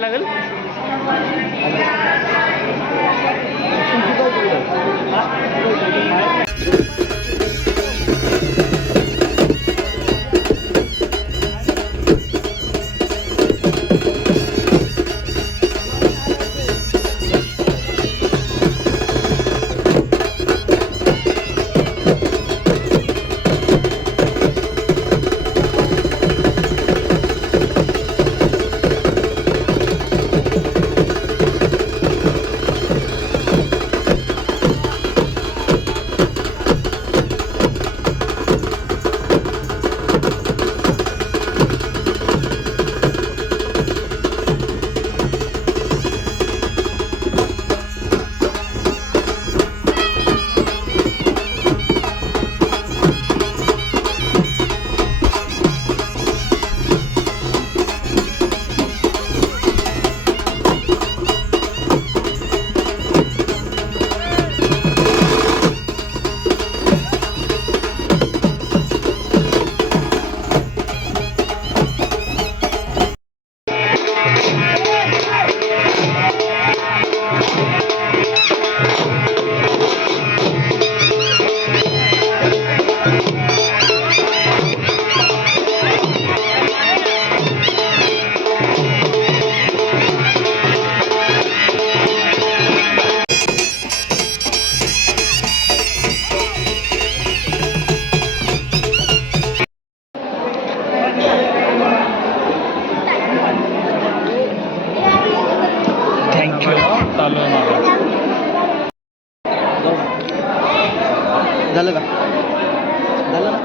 करायला लागेल. झालं का? झालं ना?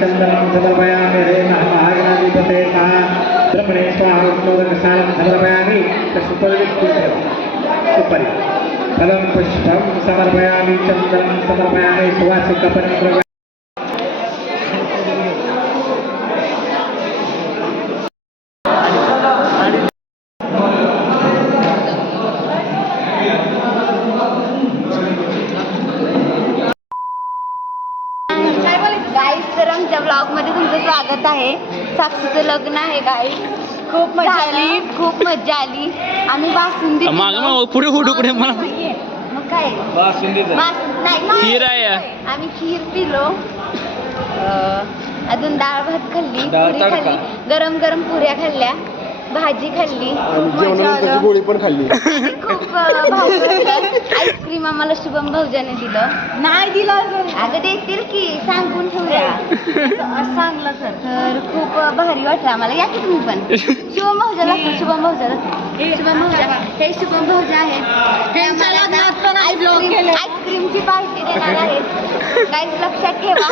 चंद्रं समर्पयामि रे महागणाधिपते ब्रह्मणे स्वाहा मोदकशालं समर्पयामि सुपरि फलं पुष्पं समर्पयामि चंद्रं समर्पयामि सुवासिकपरिद्रव्यं ब्लॉग मध्ये तुमचं स्वागत आहे. साक्षीचं लग्न आहे गाईस. खूप मजा आली, खूप मजा आली. आम्ही बासुंदी पुढे फोटो पुढे मला मग काय खीर आहे. आम्ही खीर पिलो, अजून डाळ भात खाल्ली, पुरी खाल्ली, गरम गरम पुऱ्या खाल्ल्या, भाजी खाल्ली, गोळी पण खाल्ली. खूप भारी वाटलं. आईस्क्रीम आम्हाला शुभम भाऊजाने दिलं. नाही दिलं अगं, देतील की, सांगून ठेवूया. सांगलं तर खूप भारी वाटलं आम्हाला. या की तुम्ही पण. शुभम भाऊजाला, शुभम भाऊजाला, शुभम भाऊजा, हे शुभम भाऊजा आहेत. आईस्क्रीमची पार्टी देणार आहेत. काहीच लक्षात ठेवा.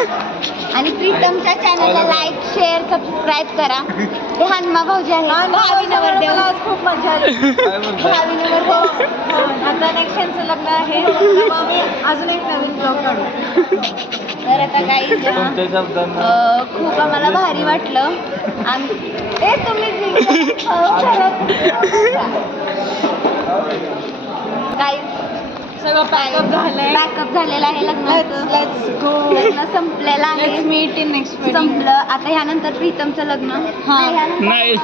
आणि प्रीतमच्या चॅनलला लाईक, शेअर, सबस्क्राईब करा. हे हनुमा भाऊजी आहेत. भावी नवरदेव. खूप मजा आली. भावी नवरदेव. आता नेक्स्ट यांचं लग्न आहे, आम्ही अजून एक नवीन ब्लॉग काढू. तर आता काही खूप आम्हाला भारी वाटलं. तुम्ही काही सगळं पॅकअप झालेलं आहे. लग्न संपलेलं आहे. मीट इन नेक्स्ट संपलं. आता ह्यानंतर प्रीतमचं लग्न नाही.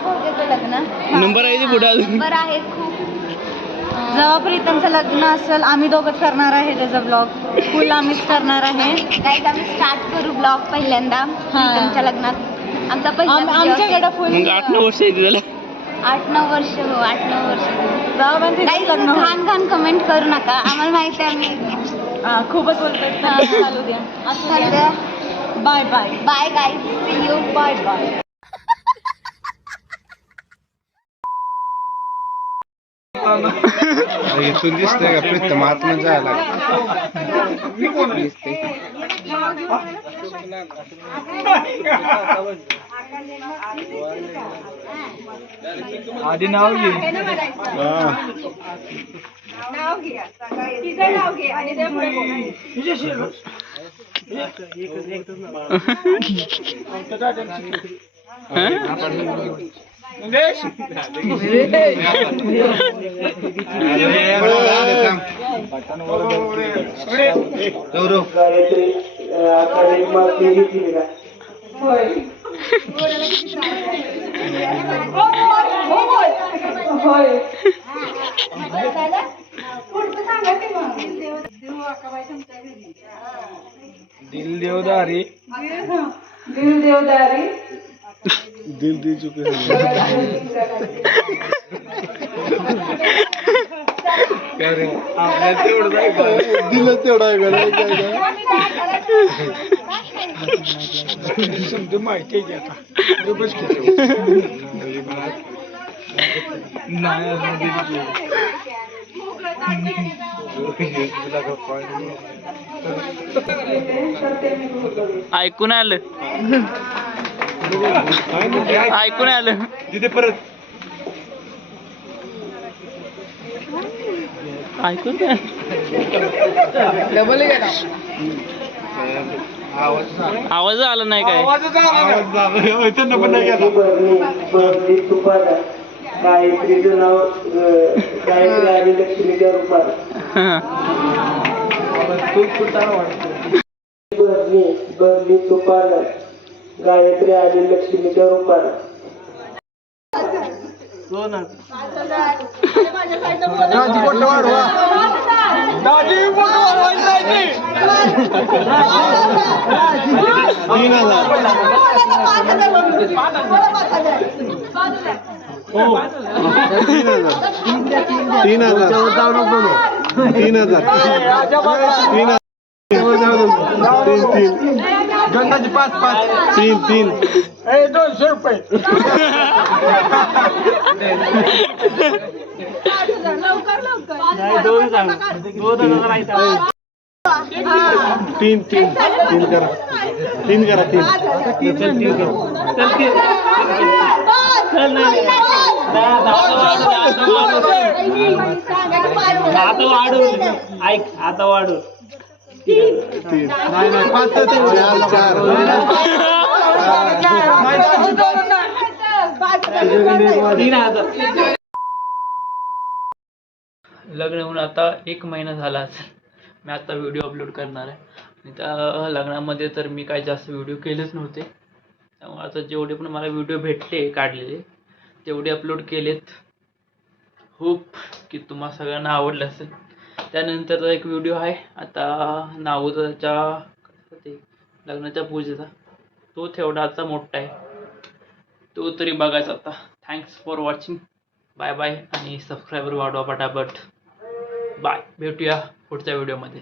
लग्न नंबर आहे पुढे नंबर आहे खूप. जेव्हा प्रीतमचं लग्न असेल, आम्ही दोघंच करणार आहे त्याचा ब्लॉग. फुल आम्हीच करणार आहे. काही आम्ही स्टार्ट करू ब्लॉग पहिल्यांदा प्रीतमच्या लग्नात. आमचा पहिला आमच्याकडे फुल 8-9 वर्ष येते त्याला. 8-9 वर्ष. हो, 8-9 वर्ष. घाण घाण कमेंट करू नका, आम्हाला माहिती आहे आम्ही खूपच बोलतो. चालू द्या. Bye bye. Bye guys, see you. Bye bye. इथून दिसतंय का प्रीतम आतमध्ये जायला आधी नाव घे. नाव घे आणि ते दिल देवदारी दिल दे चुके दिल तेवढा समजा माहिती आहे आता बस ऐकून आलं ऐकून आलं तिथे परत ऐकून आवाज आला नाही काय त्यांना पण नाही गेला गायत्रीचं नाव गायत्री आणि लक्ष्मीच्या रूपात भरली तुपानं गायत्री आणि लक्ष्मीच्या रूपानं तीन गंगाची 5 3 200 रुपये तीन करा आता वाढू ऐक आता वाढू 3,000 लग्न होऊन आता 1 महिना झाला असेल. मी आता व्हिडिओ अपलोड करणार आहे आणि त्या लग्नामध्ये तर मी काही जास्त व्हिडिओ केलेच नव्हते. त्यामुळे आता जेवढे पण मला व्हिडिओ भेटले काढलेले तेवढे अपलोड केलेत. होप की तुम्हा सगळ्यांना आवडलं असेल. त्यानंतरचा एक व्हिडिओ आहे आता नावोजाच्या ते लग्नाच्या पूजेचा, तो तेवढाचा मोठा आहे, तो तरी बघायचा आता. Thanks for watching. Bye bye आणि सबस्क्रायबर वाढवा पटापट. बाय, भेटूया पुढच्या व्हिडिओमध्ये.